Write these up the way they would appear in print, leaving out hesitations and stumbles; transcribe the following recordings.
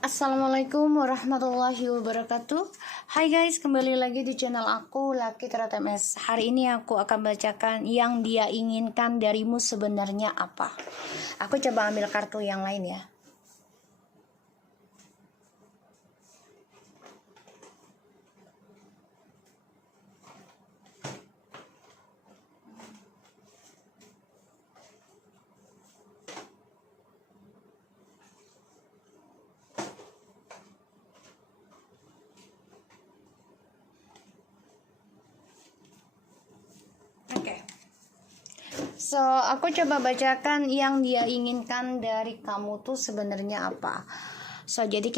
Assalamualaikum warahmatullahi wabarakatuh. Hai guys, kembali lagi di channel aku Lucky Tarot MS. Hari ini aku akan bacakan yang dia inginkan darimu sebenarnya apa. Aku coba ambil kartu yang lain ya. So, aku coba bacakan yang dia inginkan dari kamu tuh sebenarnya apa. So, jadi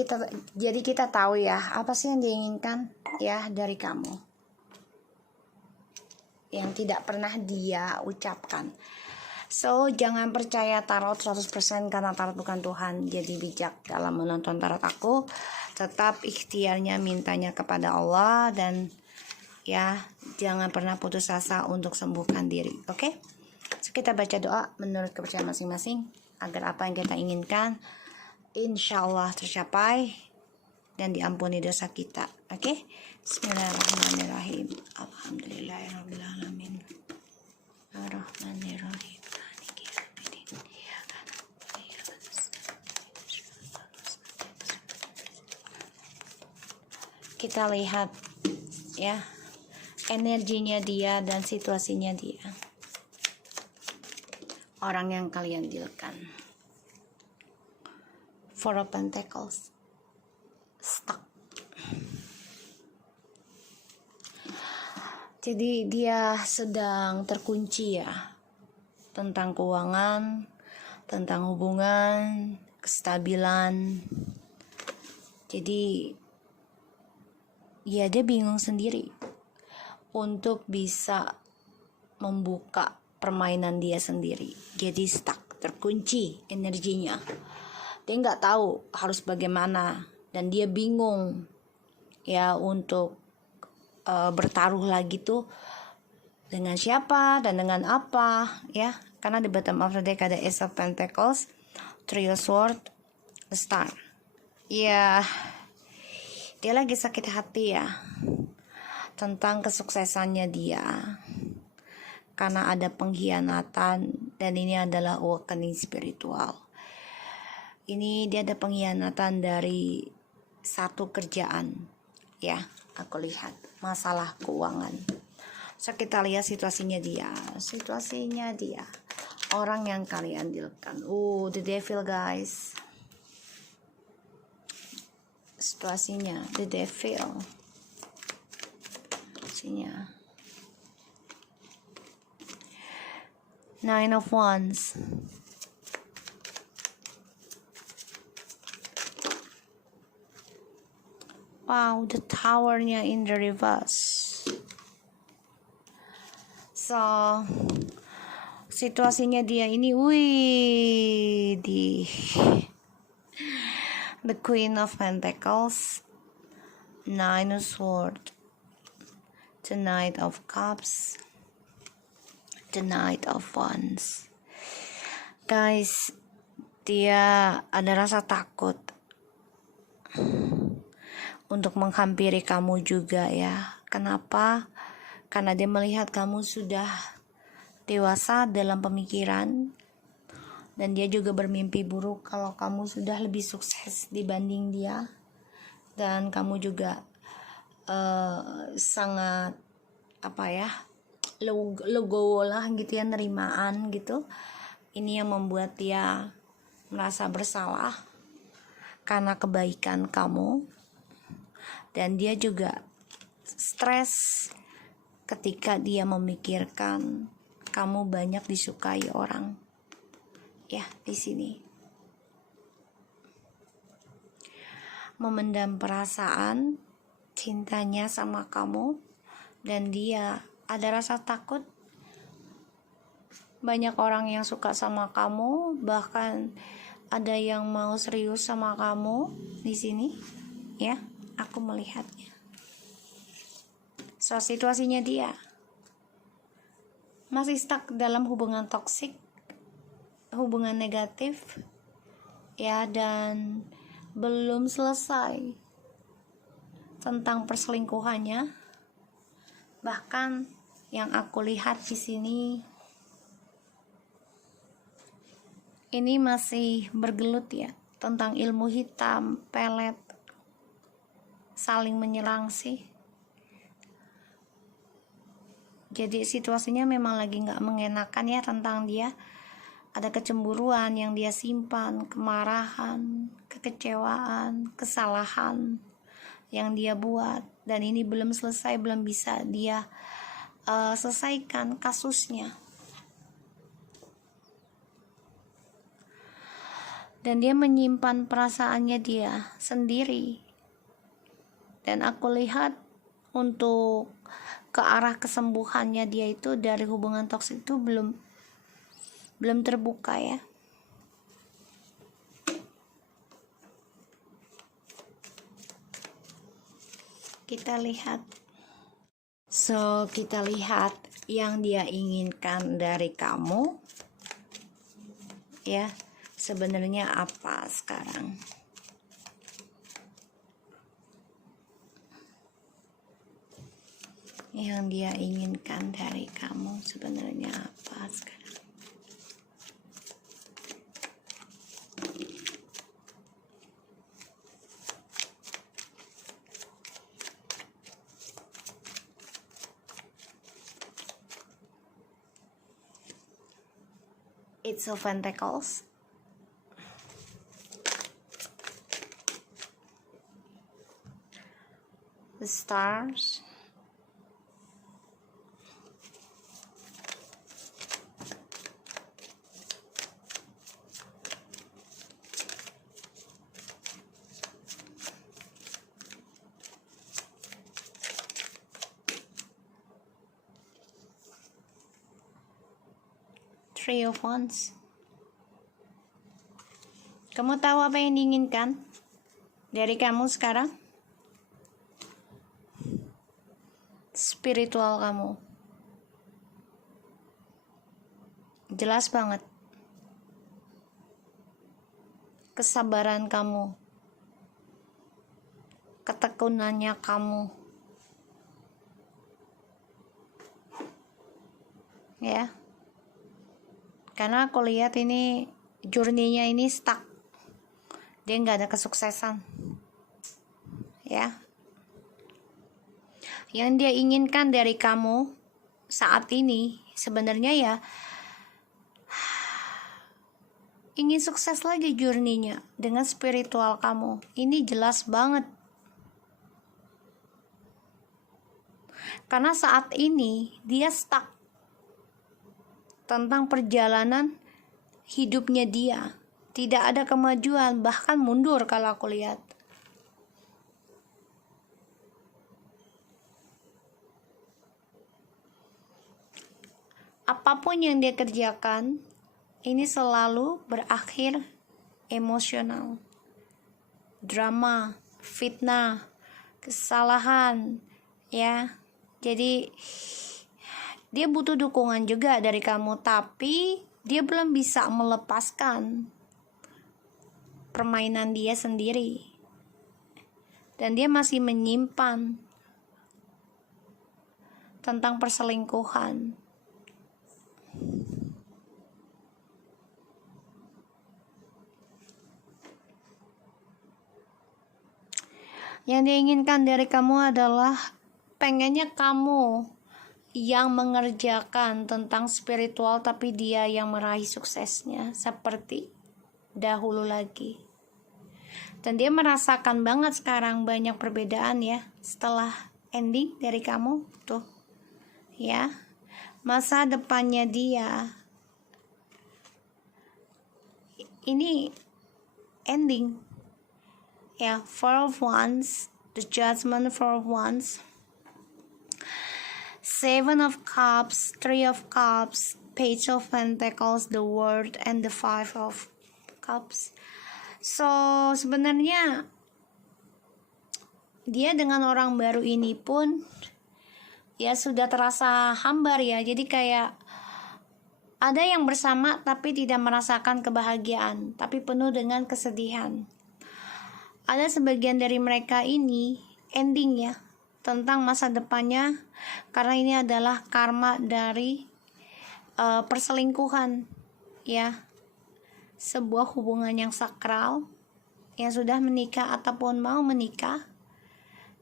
kita tahu ya, apa sih yang diinginkan ya dari kamu. Yang tidak pernah dia ucapkan. So, jangan percaya tarot 100% karena tarot bukan Tuhan. Jadi bijak dalam menonton tarot aku. Tetap ikhtiarnya mintanya kepada Allah dan ya, jangan pernah putus asa untuk sembuhkan diri. Oke? So, kita baca doa menurut kepercayaan masing-masing agar apa yang kita inginkan insya Allah tercapai dan diampuni dosa kita. Oke? Bismillahirrahmanirrahim. Alhamdulillahirrahmanirrahim. Ar-Rahmanirrahim. Kita lihat ya energinya dia dan situasinya dia. Orang yang kalian dealkan. Four of Pentacles. Stuck. Jadi dia sedang terkunci ya. Tentang keuangan, tentang hubungan, kestabilan. Jadi ya dia bingung sendiri untuk bisa membuka permainan dia sendiri. Jadi stuck, terkunci energinya. Dia nggak tahu harus bagaimana dan dia bingung ya untuk bertaruh lagi tuh dengan siapa dan dengan apa ya. Karena di bottom of the deck ada Ace of Pentacles, Three of Swords, the Star. Ya, dia lagi sakit hati ya tentang kesuksesannya dia. Karena ada pengkhianatan dan ini adalah awakening spiritual. Ini dia ada pengkhianatan dari satu kerjaan ya, aku lihat masalah keuangan. So kita lihat situasinya dia, orang yang kalian dealkan. The devil guys. Situasinya the devil. Situasinya Nine of Wands. Wow, the towernya in the reverse. So, situasinya dia ini, the Queen of Pentacles, Nine of Swords, the Knight of Cups, the Knight of Wands. Guys, dia ada rasa takut untuk menghampiri kamu juga ya. Kenapa? Karena dia melihat kamu sudah dewasa dalam pemikiran dan dia juga bermimpi buruk kalau kamu sudah lebih sukses dibanding dia dan kamu juga sangat legowo lah gitu ya, nerimaan gitu. Ini yang membuat dia merasa bersalah karena kebaikan kamu dan dia juga stres ketika dia memikirkan kamu banyak disukai orang ya. Di sini memendam perasaan cintanya sama kamu dan dia ada rasa takut banyak orang yang suka sama kamu, bahkan ada yang mau serius sama kamu di sini ya. Aku melihatnya. So situasinya dia masih stuck dalam hubungan toksik, hubungan negatif ya, dan belum selesai tentang perselingkuhannya. Bahkan yang aku lihat di sini, ini masih bergelut ya tentang ilmu hitam, pelet, saling menyerang sih. Jadi situasinya memang lagi nggak mengenakan ya tentang dia. Ada kecemburuan yang dia simpan, kemarahan, kekecewaan, kesalahan yang dia buat. Dan ini belum selesai, belum bisa dia selesaikan kasusnya. Dan dia menyimpan perasaannya dia sendiri. Dan aku lihat untuk ke arah kesembuhannya dia itu dari hubungan toksik itu belum terbuka ya. Kita lihat. Kita lihat yang dia inginkan dari kamu. Ya, sebenarnya apa sekarang? Yang dia inginkan dari kamu sebenarnya apa sekarang? It's of Pentacles. The Stars. Three of Wands. Kamu tahu apa yang diinginkan dari kamu sekarang? Spiritual kamu. Jelas banget. Kesabaran kamu. Ketekunannya kamu. Ya. Karena aku lihat ini journey-nya ini stuck. Dia nggak ada kesuksesan. Ya. Yang dia inginkan dari kamu saat ini sebenarnya ya ingin sukses lagi journey-nya dengan spiritual kamu. Ini jelas banget. Karena saat ini dia stuck tentang perjalanan hidupnya dia. Tidak ada kemajuan, bahkan mundur kalau aku lihat. Apapun yang dia kerjakan, ini selalu berakhir emosional. Drama, fitnah, kesalahan, ya. Jadi dia butuh dukungan juga dari kamu, tapi dia belum bisa melepaskan permainan dia sendiri. Dan dia masih menyimpan tentang perselingkuhan. Yang dia inginkan dari kamu adalah pengennya kamu yang mengerjakan tentang spiritual, tapi dia yang meraih suksesnya seperti dahulu lagi. Dan dia merasakan banget sekarang banyak perbedaan ya setelah ending dari kamu tuh ya. Masa depannya dia ini ending ya. Four of Wands, the Judgment, Four of Wands, Seven of Cups, Three of Cups, Page of Pentacles, the World, and the Five of Cups. So sebenarnya dia dengan orang baru ini pun ya sudah terasa hambar ya. Jadi kayak ada yang bersama tapi tidak merasakan kebahagiaan, tapi penuh dengan kesedihan. ada sebagian dari mereka ini ending ya tentang masa depannya, karena ini adalah karma dari perselingkuhan ya, sebuah hubungan yang sakral yang sudah menikah ataupun mau menikah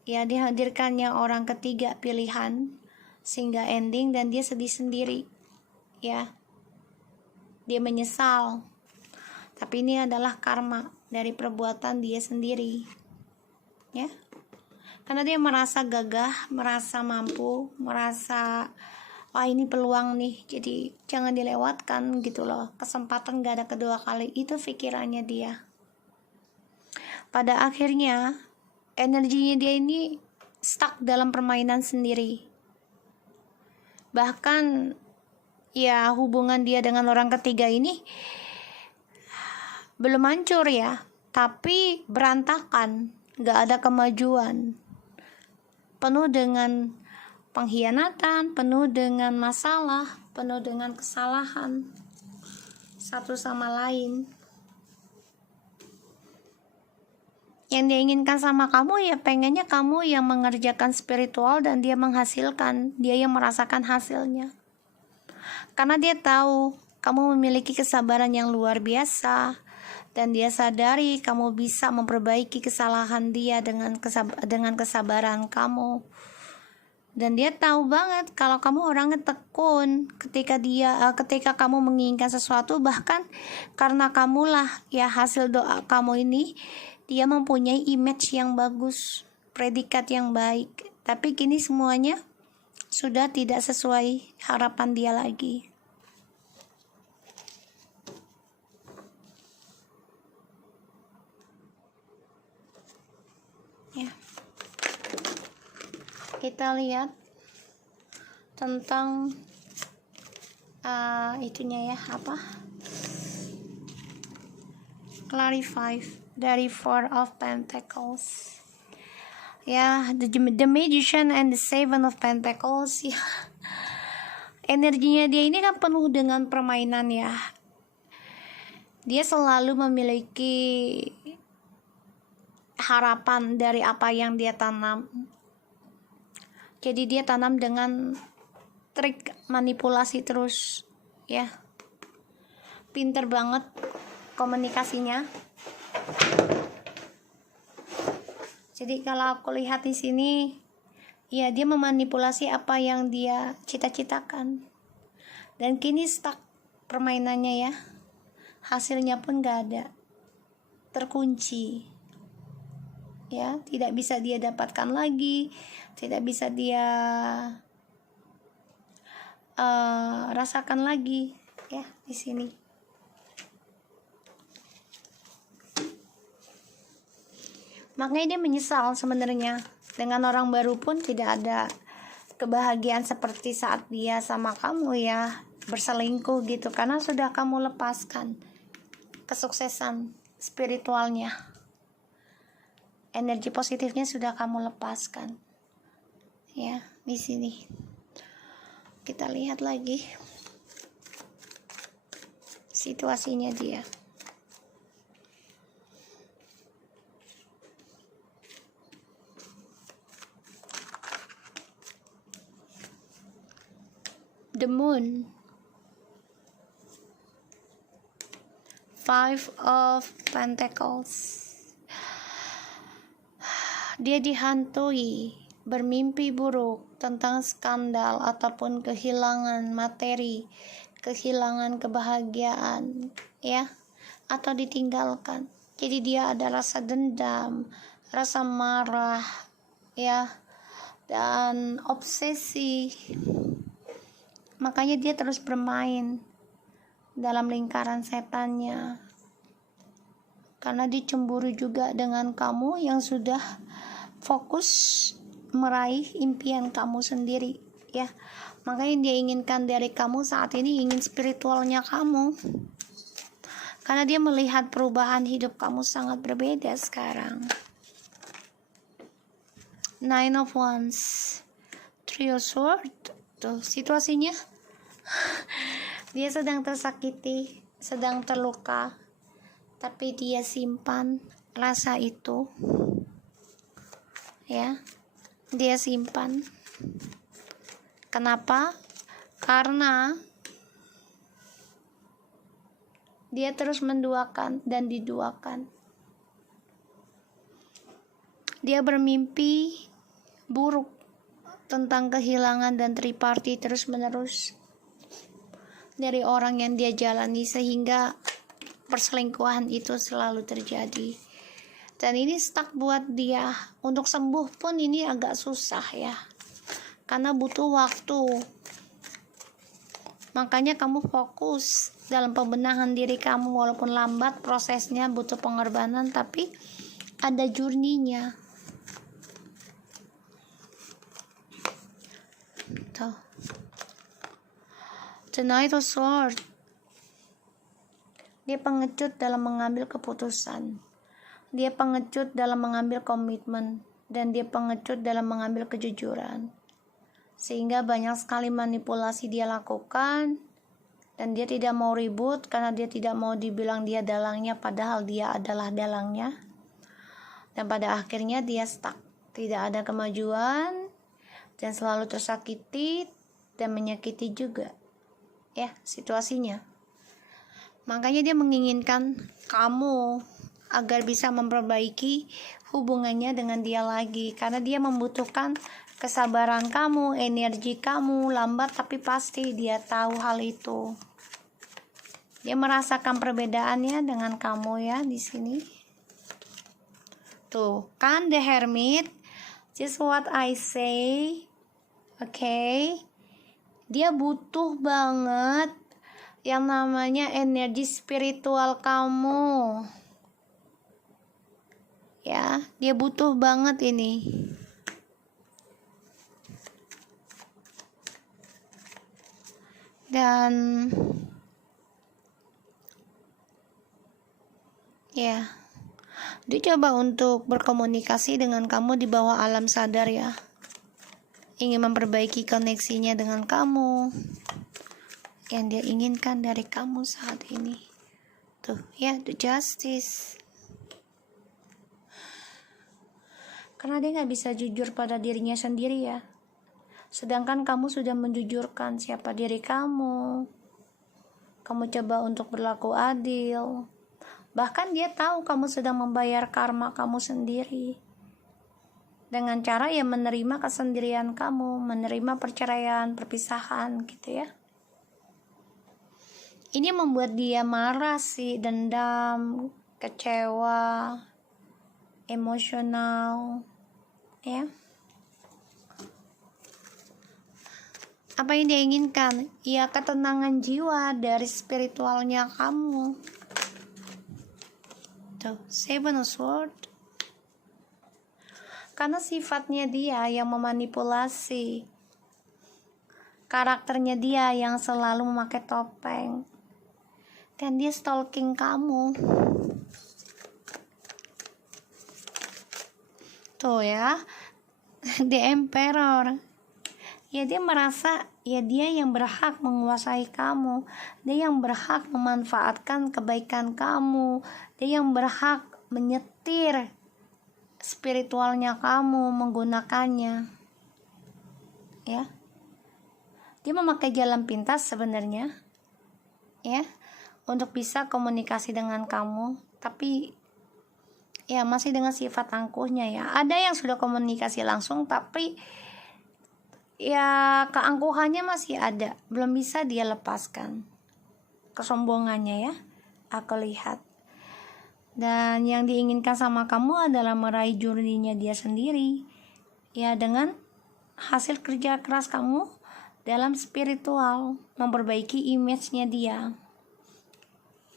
ya, dihadirkannya orang ketiga pilihan sehingga ending dan dia sedih sendiri ya, dia menyesal, tapi ini adalah karma dari perbuatan dia sendiri ya, karena dia merasa gagah, merasa mampu, merasa wah ini peluang nih, jadi jangan dilewatkan gitu loh, kesempatan gak ada kedua kali, itu pikirannya dia. Pada akhirnya energinya dia ini stuck dalam permainan sendiri, bahkan ya hubungan dia dengan orang ketiga ini belum hancur ya, tapi berantakan, gak ada kemajuan, penuh dengan pengkhianatan, penuh dengan masalah, penuh dengan kesalahan satu sama lain. Yang dia inginkan sama kamu ya pengennya kamu yang mengerjakan spiritual dan dia menghasilkan, dia yang merasakan hasilnya. Karena dia tahu kamu memiliki kesabaran yang luar biasa dan dia sadari kamu bisa memperbaiki kesalahan dia dengan kesabaran kamu. Dan dia tahu banget kalau kamu orangnya tekun ketika kamu menginginkan sesuatu, bahkan karena kamulah ya hasil doa kamu ini, dia mempunyai image yang bagus, predikat yang baik, tapi kini semuanya sudah tidak sesuai harapan dia lagi ya. Kita lihat tentang itunya ya, clarify dari Four of Pentacles ya, the Magician and the Seven of Pentacles ya. Energinya dia ini kan penuh dengan permainan ya, dia selalu memiliki harapan dari apa yang dia tanam. Jadi dia tanam dengan trik manipulasi terus ya, pinter banget komunikasinya. Jadi kalau aku lihat di sini ya, dia memanipulasi apa yang dia cita-citakan dan kini stuck permainannya ya, hasilnya pun gak ada, terkunci ya, tidak bisa dia dapatkan lagi, tidak bisa dia rasakan lagi ya di sini. Makanya dia menyesal sebenarnya, dengan orang baru pun tidak ada kebahagiaan seperti saat dia sama kamu ya, berselingkuh gitu, karena sudah kamu lepaskan kesuksesan spiritualnya, energi positifnya sudah kamu lepaskan ya. Di sini kita lihat lagi situasinya dia. The Moon, Five of Pentacles. Dia dihantui, bermimpi buruk tentang skandal ataupun kehilangan materi, kehilangan kebahagiaan ya, atau ditinggalkan. Jadi dia ada rasa dendam, rasa marah ya, dan obsesi. Makanya dia terus bermain dalam lingkaran setannya, karena dia cemburu juga dengan kamu yang sudah fokus meraih impian kamu sendiri ya. Makanya dia inginkan dari kamu saat ini, ingin spiritualnya kamu, karena dia melihat perubahan hidup kamu sangat berbeda sekarang. Nine of Wands, Three of Swords. Tuh situasinya, dia sedang tersakiti, sedang terluka, tapi dia simpan rasa itu, ya, dia simpan. Kenapa? Karena dia terus menduakan dan diduakan. Dia bermimpi buruk tentang kehilangan dan triparti terus-menerus dari orang yang dia jalani, sehingga perselingkuhan itu selalu terjadi. Dan ini stuck buat dia. Untuk sembuh pun ini agak susah ya, karena butuh waktu. Makanya kamu fokus dalam pembenahan diri kamu, walaupun lambat prosesnya, butuh pengorbanan, tapi ada journey-nya. Tuh. The Knight of Swords. Dia pengecut dalam mengambil keputusan. Dia pengecut dalam mengambil komitmen. Dan dia pengecut dalam mengambil kejujuran. Sehingga banyak sekali manipulasi dia lakukan. Dan dia tidak mau ribut karena dia tidak mau dibilang dia dalangnya, padahal dia adalah dalangnya. Dan pada akhirnya dia stuck. Tidak ada kemajuan. Dan selalu tersakiti dan menyakiti juga. Ya, situasinya. Makanya dia menginginkan kamu agar bisa memperbaiki hubungannya dengan dia lagi, karena dia membutuhkan kesabaran kamu, energi kamu. Lambat tapi pasti dia tahu hal itu. Dia merasakan perbedaannya dengan kamu ya di sini. Tuh, kan the Hermit, just what I say. Oke. Dia butuh banget yang namanya energi spiritual kamu. Ya, dia butuh banget ini. Dan ya, dia coba untuk berkomunikasi dengan kamu di bawah alam sadar ya. Ingin memperbaiki koneksinya dengan kamu, yang dia inginkan dari kamu saat ini. Tuh ya, the Justice. Karena dia gak bisa jujur pada dirinya sendiri ya. Sedangkan kamu sudah menjujurkan siapa diri kamu. Kamu coba untuk berlaku adil. Bahkan dia tahu kamu sedang membayar karma kamu sendiri. Dengan cara ya menerima kesendirian kamu, menerima perceraian, perpisahan gitu ya. Ini membuat dia marah sih, dendam, kecewa, emosional, ya. Apa yang dia inginkan? Ya ketenangan jiwa dari spiritualnya kamu. Tuh, Seven of Swords. Karena sifatnya dia yang memanipulasi. Karakternya dia yang selalu memakai topeng. Dan dia stalking kamu. Tuh ya. The Emperor. Ya dia merasa ya dia yang berhak menguasai kamu. Dia yang berhak memanfaatkan kebaikan kamu. Dia yang berhak menyetir spiritualnya kamu, menggunakannya. Ya. Dia memakai jalan pintas sebenarnya. Ya, untuk bisa komunikasi dengan kamu, tapi ya masih dengan sifat angkuhnya ya. Ada yang sudah komunikasi langsung tapi ya keangkuhannya masih ada, belum bisa dia lepaskan kesombongannya ya, aku lihat. Dan yang diinginkan sama kamu adalah meraih journey-nya dia sendiri ya, dengan hasil kerja keras kamu dalam spiritual, memperbaiki image-nya dia,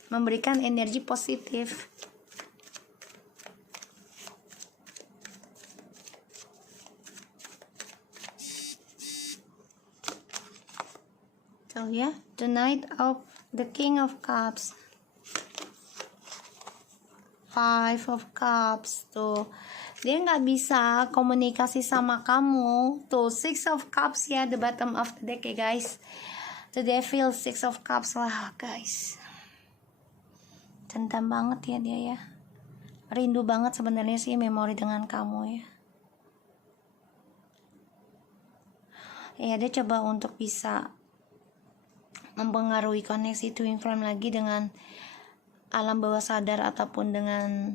memberikan energi positif. So ya, the Knight of the King of Cups, Five of Cups. Tuh, dia nggak bisa komunikasi sama kamu. Tuh, Six of Cups ya, the bottom of the deck ya guys. The Devil, Six of Cups lah guys. Dendam banget ya dia ya. rindu banget sebenarnya sih memori dengan kamu ya. Ya, dia coba untuk bisa mempengaruhi koneksi twin flame lagi dengan alam bawah sadar ataupun dengan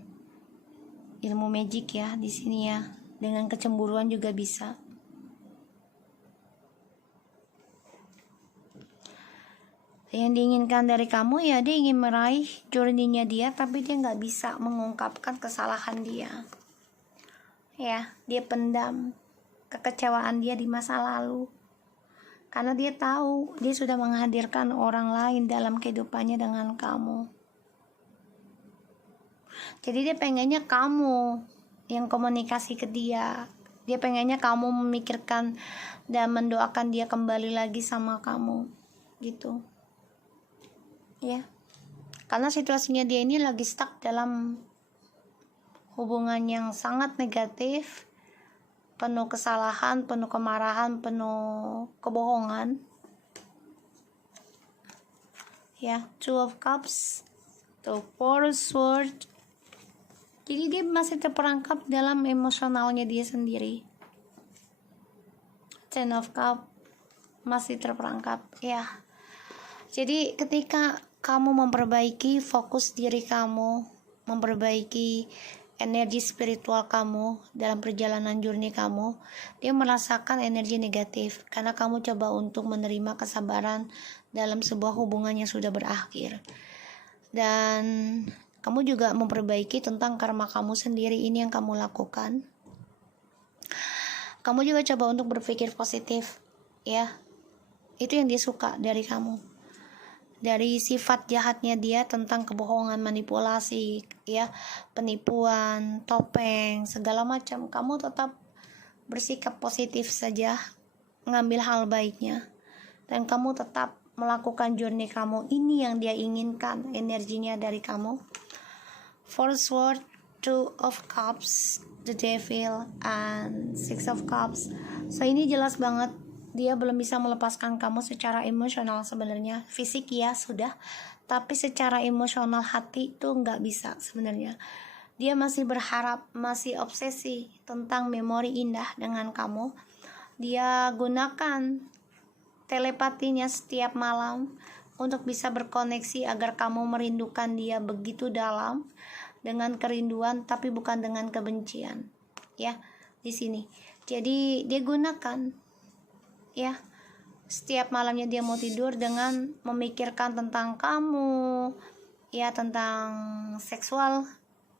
ilmu magic ya di sini ya. Dengan kecemburuan juga bisa. Yang diinginkan dari kamu ya, dia ingin meraih journey-nya dia, tapi dia nggak bisa mengungkapkan kesalahan dia. Ya, dia pendam kekecewaan dia di masa lalu. Karena dia tahu dia sudah menghadirkan orang lain dalam kehidupannya dengan kamu. Jadi dia pengennya kamu yang komunikasi ke dia. Dia pengennya kamu memikirkan dan mendoakan dia kembali lagi sama kamu. Gitu. Ya. Karena situasinya dia ini lagi stuck dalam hubungan yang sangat negatif, penuh kesalahan, penuh kemarahan, penuh kebohongan. Ya, Two of Cups, the Four of Swords. Jadi dia masih terperangkap dalam emosionalnya dia sendiri. Ten of Cups masih terperangkap, ya. Jadi ketika kamu memperbaiki fokus diri kamu, memperbaiki energi spiritual kamu dalam perjalanan journey kamu, dia merasakan energi negatif karena kamu coba untuk menerima kesabaran dalam sebuah hubungan yang sudah berakhir. Dan kamu juga memperbaiki tentang karma kamu sendiri, ini yang kamu lakukan. Kamu juga coba untuk berpikir positif, ya. Itu yang dia suka dari kamu. Dari sifat jahatnya dia tentang kebohongan, manipulasi, ya, penipuan, topeng, segala macam, kamu tetap bersikap positif saja, ngambil hal baiknya, dan kamu tetap melakukan journey kamu. Ini yang dia inginkan, energinya dari kamu. Four Swords, Two of Cups, the Devil, and Six of Cups. So ini jelas banget dia belum bisa melepaskan kamu secara emosional sebenarnya. Fisik ya sudah, tapi secara emosional hati itu nggak bisa sebenarnya. Dia masih berharap, masih obsesi tentang memori indah dengan kamu. Dia gunakan telepatinya setiap malam untuk bisa berkoneksi agar kamu merindukan dia begitu dalam, dengan kerinduan tapi bukan dengan kebencian. Ya, di sini. Jadi dia gunakan, ya, setiap malamnya dia mau tidur dengan memikirkan tentang kamu, ya, tentang seksual,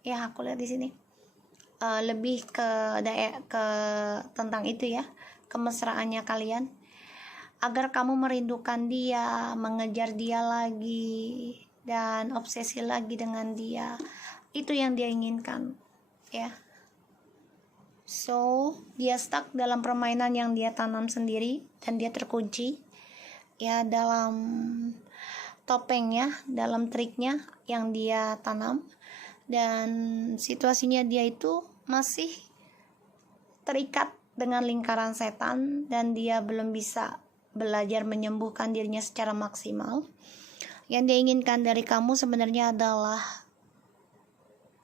ya, aku lihat di sini lebih ke tentang itu ya, kemesraannya kalian, agar kamu merindukan dia, mengejar dia lagi, dan obsesi lagi dengan dia. Itu yang dia inginkan, ya. So, dia stuck dalam permainan yang dia tanam sendiri dan dia terkunci, ya, dalam topengnya, dalam triknya yang dia tanam, dan situasinya dia itu masih terikat dengan lingkaran setan dan dia belum bisa belajar menyembuhkan dirinya secara maksimal. Yang dia inginkan dari kamu sebenarnya adalah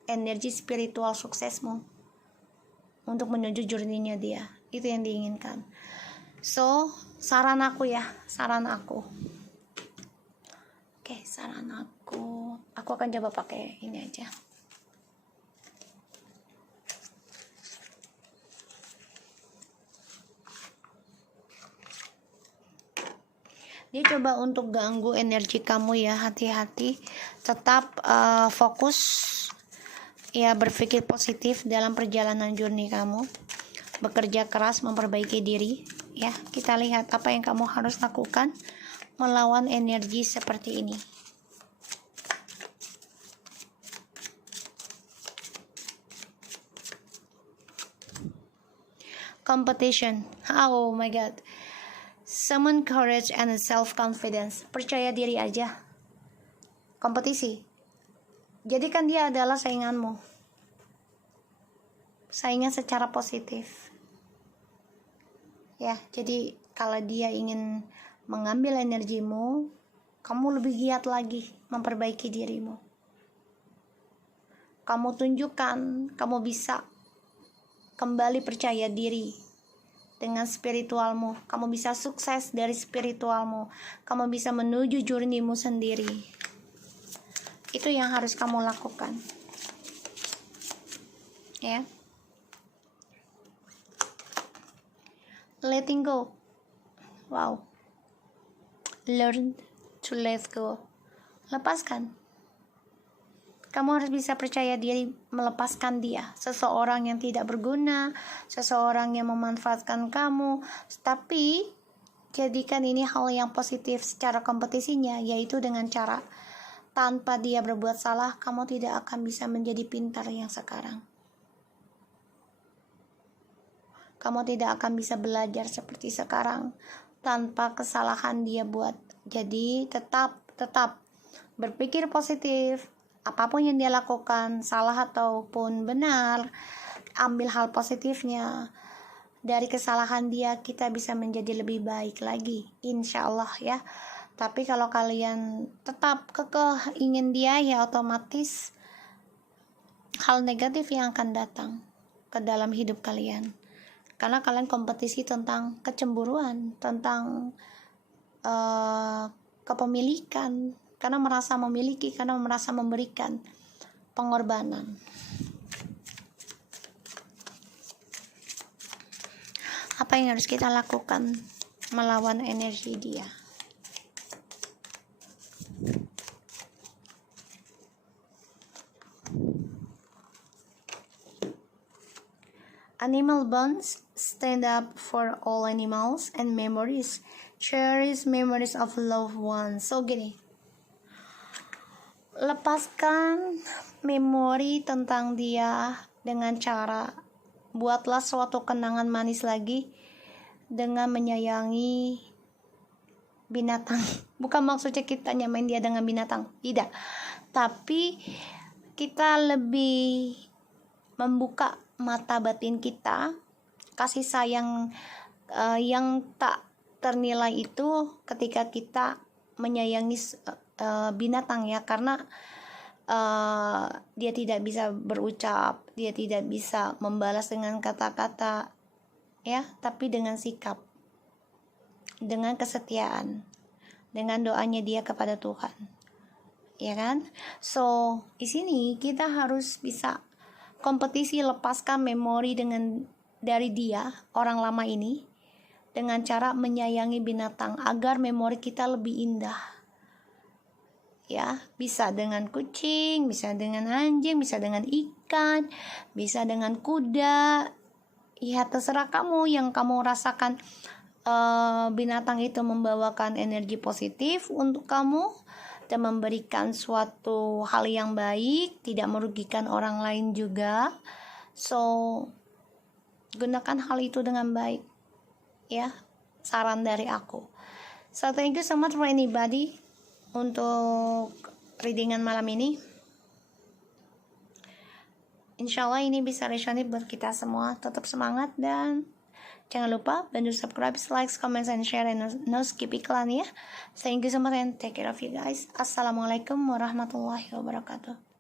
energi spiritual suksesmu untuk menuju journey-nya dia. Itu yang diinginkan. So, saran aku ya, saran aku. Oke, saran aku. Aku akan coba pakai ini aja. Dia coba untuk ganggu energi kamu ya, hati-hati. Tetap fokus, ya, berpikir positif dalam perjalanan journey kamu, bekerja keras memperbaiki diri, ya. Kita lihat apa yang kamu harus lakukan melawan energi seperti ini. Competition, oh my god. Summon courage and self-confidence. Percaya diri aja. Kompetisi. Jadi kan dia adalah sainganmu. Saingan secara positif. Ya, jadi kalau dia ingin mengambil energimu, kamu lebih giat lagi memperbaiki dirimu. kamu tunjukkan kamu bisa kembali percaya diri dengan spiritualmu. Kamu bisa sukses dari spiritualmu. Kamu bisa menuju journey-mu sendiri. Itu yang harus kamu lakukan. Ya. Letting go. Wow. Learn to let go. Lepaskan. Kamu harus bisa percaya diri melepaskan dia. Seseorang yang tidak berguna, seseorang yang memanfaatkan kamu. Tapi jadikan ini hal yang positif secara kompetisinya, yaitu dengan cara tanpa dia berbuat salah, kamu tidak akan bisa menjadi pintar yang sekarang. Kamu tidak akan bisa belajar seperti sekarang tanpa kesalahan dia buat. Jadi tetap berpikir positif. Apapun yang dia lakukan, salah ataupun benar, ambil hal positifnya. Dari kesalahan dia, kita bisa menjadi lebih baik lagi, insya Allah ya. Tapi kalau kalian tetap kekeh ingin dia, ya otomatis hal negatif yang akan datang ke dalam hidup kalian. Karena kalian kompetisi tentang kecemburuan, tentang kepemilikan, karena merasa memiliki, karena merasa memberikan pengorbanan. Apa yang harus kita lakukan melawan energi dia? Animal bonds stand up for all animals and memories. Cherish memories of loved ones. So gini, lepaskan memori tentang dia dengan cara buatlah suatu kenangan manis lagi dengan menyayangi binatang. Bukan maksudnya kita nyamain dia dengan binatang, tidak. Tapi kita lebih membuka mata batin kita, kasih sayang yang tak ternilai itu ketika kita menyayangi binatang ya, karena dia tidak bisa berucap, dia tidak bisa membalas dengan kata-kata ya, tapi dengan sikap, dengan kesetiaan, dengan doanya dia kepada Tuhan, ya kan? So di sini kita harus bisa kompetisi lepaskan memori dari dia, orang lama ini, dengan cara menyayangi binatang agar memori kita lebih indah. Ya, bisa dengan kucing, bisa dengan anjing, bisa dengan ikan, bisa dengan kuda. Ya, terserah kamu yang kamu rasakan binatang itu membawakan energi positif untuk kamu dan memberikan suatu hal yang baik, tidak merugikan orang lain juga. So, gunakan hal itu dengan baik. Ya, saran dari aku. So, thank you so much for anybody untuk readingan malam ini. Insya Allah ini bisa resonate buat kita semua. Tetap semangat dan jangan lupa bantu subscribe, like, comment, and share, and no skip iklan ya. Thank you so much and take care of you guys. Assalamualaikum warahmatullahi wabarakatuh.